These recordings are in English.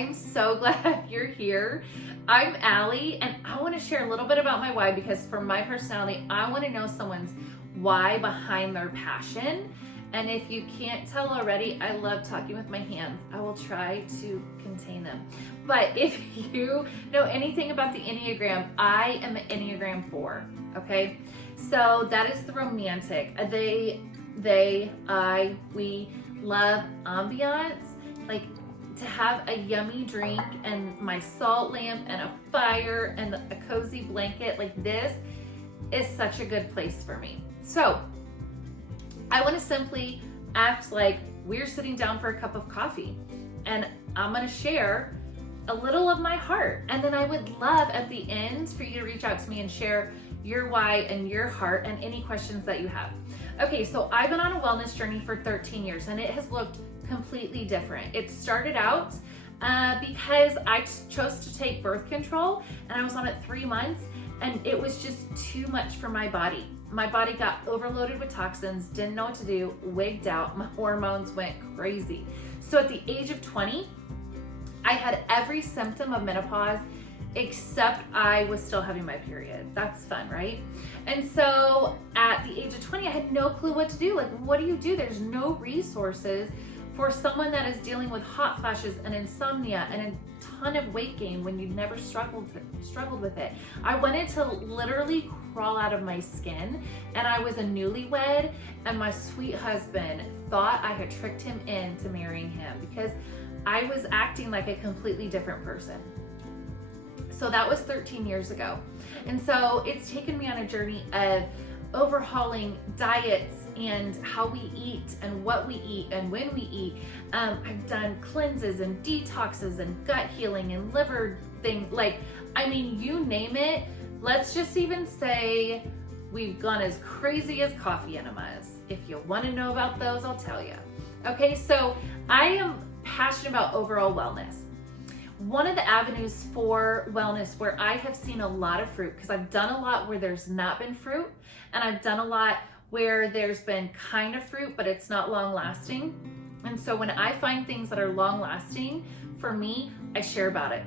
I'm so glad you're here. I'm Allie, and I want to share a little bit about my why because for my personality, I want to know someone's why behind their passion. And if you can't tell already, I love talking with my hands. I will try to contain them. But if you know anything about the Enneagram, I am an Enneagram 4, okay? So that is the romantic. We love ambiance, like to have a yummy drink and my salt lamp and a fire and a cozy blanket. Like this is such a good place for me. So I want to simply act like we're sitting down for a cup of coffee and I'm going to share a little of my heart. And then I would love at the end for you to reach out to me and share your why and your heart and any questions that you have. Okay, so I've been on a wellness journey for 13 years and it has looked completely different. It started out because I chose to take birth control and I was on it 3 months and it was just too much for my body. My body got overloaded with toxins, didn't know what to do, wigged out, my hormones went crazy. So at the age of 20, I had every symptom of menopause except I was still having my period. That's fun, right? And so at the age of 20, I had no clue what to do. Like, what do you do? There's no resources for someone that is dealing with hot flashes and insomnia and a ton of weight gain when you never struggled with it. I wanted to literally crawl out of my skin, and I was a newlywed, and my sweet husband thought I had tricked him into marrying him because I was acting like a completely different person. So that was 13 years ago. And so it's taken me on a journey of overhauling diets and how we eat and what we eat and when we eat. I've done cleanses and detoxes and gut healing and liver thing. You name it. Let's just even say we've gone as crazy as coffee enemas. If you want to know about those, I'll tell you. Okay, so I am passionate about overall wellness. One of the avenues for wellness where I have seen a lot of fruit, because I've done a lot where there's not been fruit, and I've done a lot where there's been kind of fruit, but it's not long lasting. And so when I find things that are long lasting, for me, I share about it.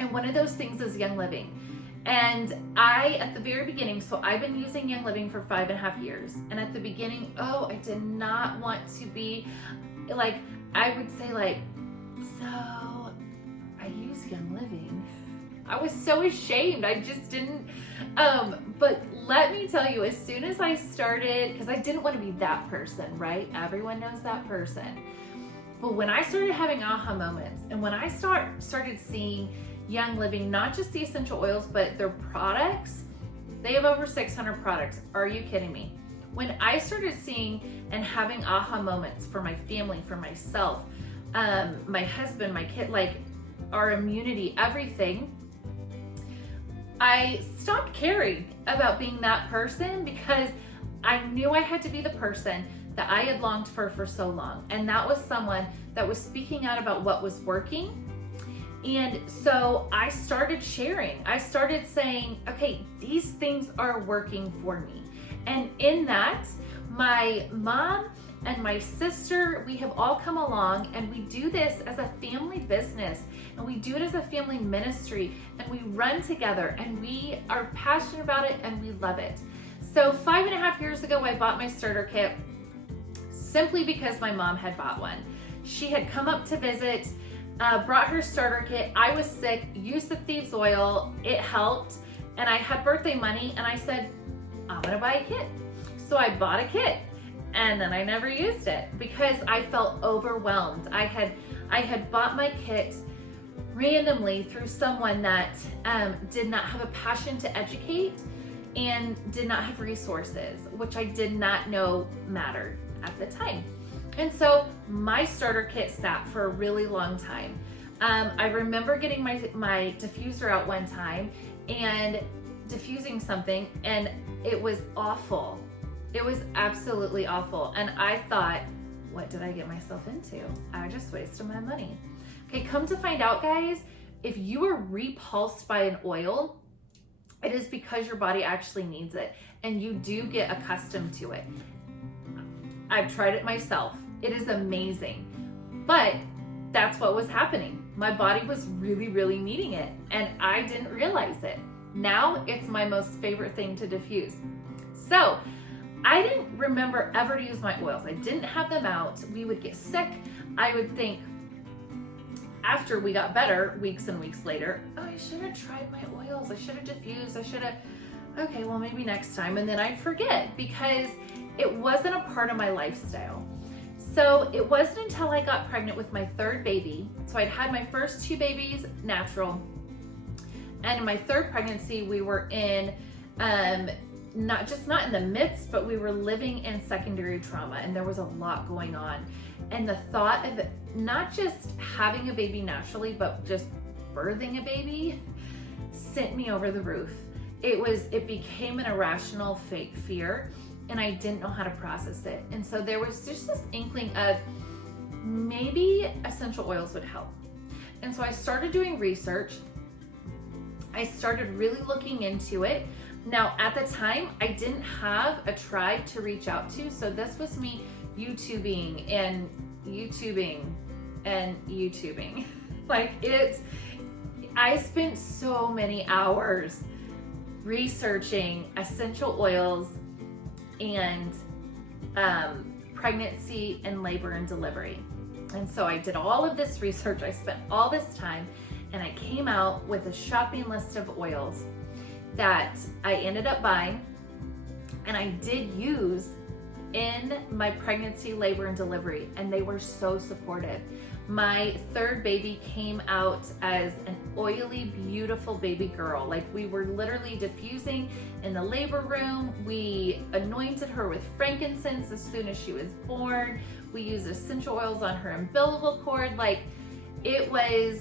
And one of those things is Young Living. And at the very beginning, so I've been using Young Living for 5.5 years. And at the beginning, I did not want to be I would say so I use Young Living. I was so ashamed. I just didn't. But let me tell you, as soon as I started, because I didn't want to be that person, right? Everyone knows that person. But when I started having aha moments, and when I started seeing Young Living, not just the essential oils, but their products, they have over 600 products. Are you kidding me? When I started seeing and having aha moments for my family, for myself, my husband, my kid, our immunity, everything, I stopped caring about being that person because I knew I had to be the person that I had longed for so long. And that was someone that was speaking out about what was working. And so I started sharing. I started saying, okay, these things are working for me. And in that, my mom and my sister, we have all come along, and we do this as a family business, and we do it as a family ministry, and we run together, and we are passionate about it, and we love it. So 5.5 years ago, I bought my starter kit simply because my mom had bought one. She had come up to visit, brought her starter kit. I was sick, used the thieves oil, it helped, and I had birthday money, and I said, I'm gonna buy a kit. So I bought a kit. And then I never used it because I felt overwhelmed. I had bought my kit randomly through someone that did not have a passion to educate and did not have resources, which I did not know mattered at the time. And so my starter kit sat for a really long time. I remember getting my diffuser out one time and diffusing something, and it was awful. It was absolutely awful. And I thought, what did I get myself into? I just wasted my money. Okay, come to find out, guys, if you are repulsed by an oil, it is because your body actually needs it and you do get accustomed to it. I've tried it myself. It is amazing. But that's what was happening. my body was really, really needing it, and I didn't realize it. Now it's my most favorite thing to diffuse. So I didn't remember ever to use my oils. I didn't have them out. We would get sick. I would think after we got better, weeks and weeks later, oh, I should have tried my oils. I should have diffused. I should have, okay, well, maybe next time. And then I'd forget because it wasn't a part of my lifestyle. So it wasn't until I got pregnant with my third baby. So I'd had my first two babies natural. And in my third pregnancy, we were in, not in the midst, but we were living in secondary trauma, and there was a lot going on. And the thought of not just having a baby naturally, but just birthing a baby sent me over the roof. It became an irrational fake fear, and I didn't know how to process it. And so there was just this inkling of maybe essential oils would help. And so I started doing research. I started really looking into it. Now, at the time, I didn't have a tribe to reach out to. So this was me YouTubing and YouTubing and YouTubing. I spent so many hours researching essential oils and pregnancy and labor and delivery. And so I did all of this research. I spent all this time, and I came out with a shopping list of oils that I ended up buying, and I did use in my pregnancy, labor, and delivery, and they were so supportive. My third baby came out as an oily, beautiful baby girl. Like, we were literally diffusing in the labor room. We anointed her with frankincense as soon as she was born. We used essential oils on her umbilical cord. Like, it was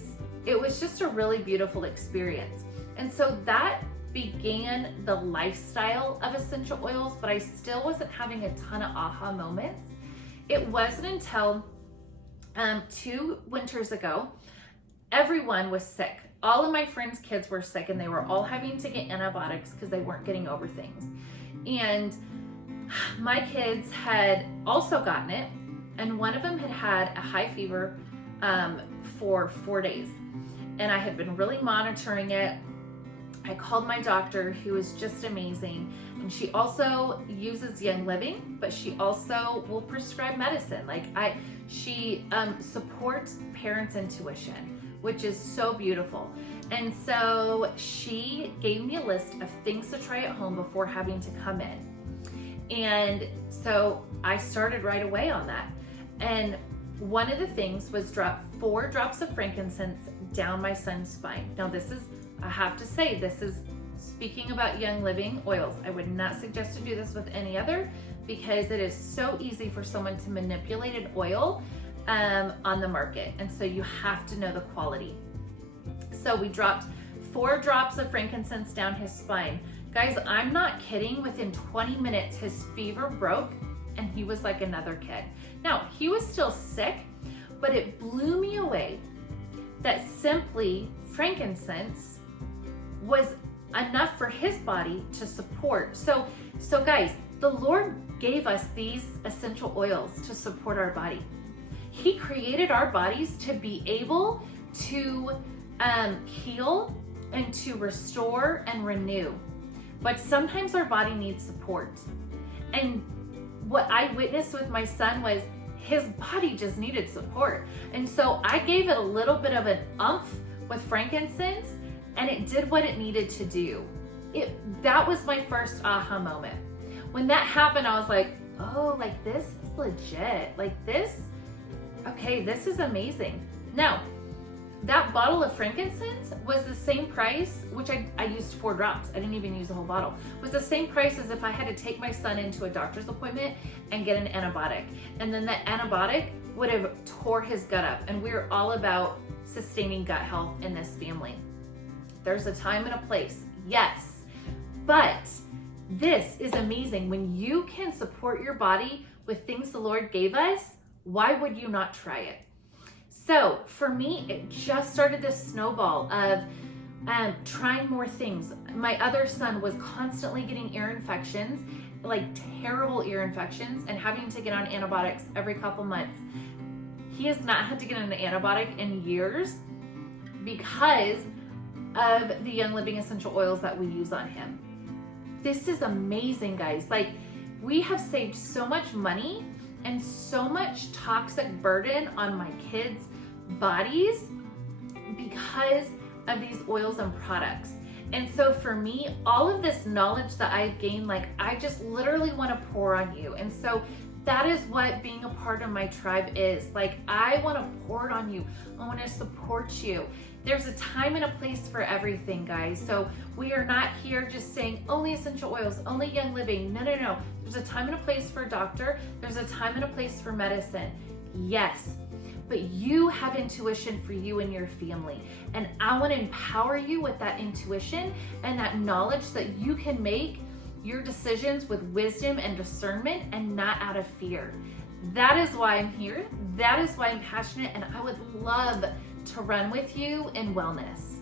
just a really beautiful experience. And so that began the lifestyle of essential oils, but I still wasn't having a ton of aha moments. It wasn't until 2 winters ago, everyone was sick. All of my friends' kids were sick, and they were all having to get antibiotics because they weren't getting over things. And my kids had also gotten it, and one of them had a high fever for 4 days. And I had been really monitoring it. I called my doctor, who is just amazing, and she also uses Young Living, but she also will prescribe medicine. She supports parents' intuition, which is so beautiful. And so she gave me a list of things to try at home before having to come in. And so I started right away on that. And one of the things was drop 4 drops of frankincense down my son's spine. Now, I have to say, this is speaking about Young Living oils. I would not suggest to do this with any other, because it is so easy for someone to manipulate an oil on the market. And so you have to know the quality. So we dropped 4 drops of frankincense down his spine. Guys, I'm not kidding. Within 20 minutes, his fever broke, and he was like another kid. Now, he was still sick, but it blew me away that simply frankincense was enough for his body to support. So guys, the Lord gave us these essential oils to support our body. He created our bodies to be able to heal and to restore and renew. But sometimes our body needs support. And what I witnessed with my son was his body just needed support. And so I gave it a little bit of an umph with frankincense, and it did what it needed to do. That was my first aha moment. When that happened, I was like, oh, like, this is legit. Like, this, okay, this is amazing. Now, that bottle of frankincense was the same price, which I used 4 drops. I didn't even use the whole bottle. Was the same price as if I had to take my son into a doctor's appointment and get an antibiotic. And then that antibiotic would have tore his gut up. And we're all about sustaining gut health in this family. There's a time and a place, yes. But this is amazing. When you can support your body with things the Lord gave us, why would you not try it? So for me, it just started this snowball of trying more things. My other son was constantly getting ear infections, like terrible ear infections, and having to get on antibiotics every couple months. He has not had to get on an antibiotic in years. because of the Young Living essential oils that we use on him. This is amazing, guys. Like, we have saved so much money and so much toxic burden on my kids' bodies because of these oils and products. And so for me, all of this knowledge that I've gained, like, I just literally want to pour on you. And so that is what being a part of my tribe is. Like, I want to pour it on you. I want to support you. There's a time and a place for everything, guys. So we are not here just saying only essential oils, only Young Living. No, no, no. There's a time and a place for a doctor. There's a time and a place for medicine. Yes, but you have intuition for you and your family. And I want to empower you with that intuition and that knowledge so that you can make your decisions with wisdom and discernment and not out of fear. That is why I'm here. That is why I'm passionate, and I would love to run with you in wellness.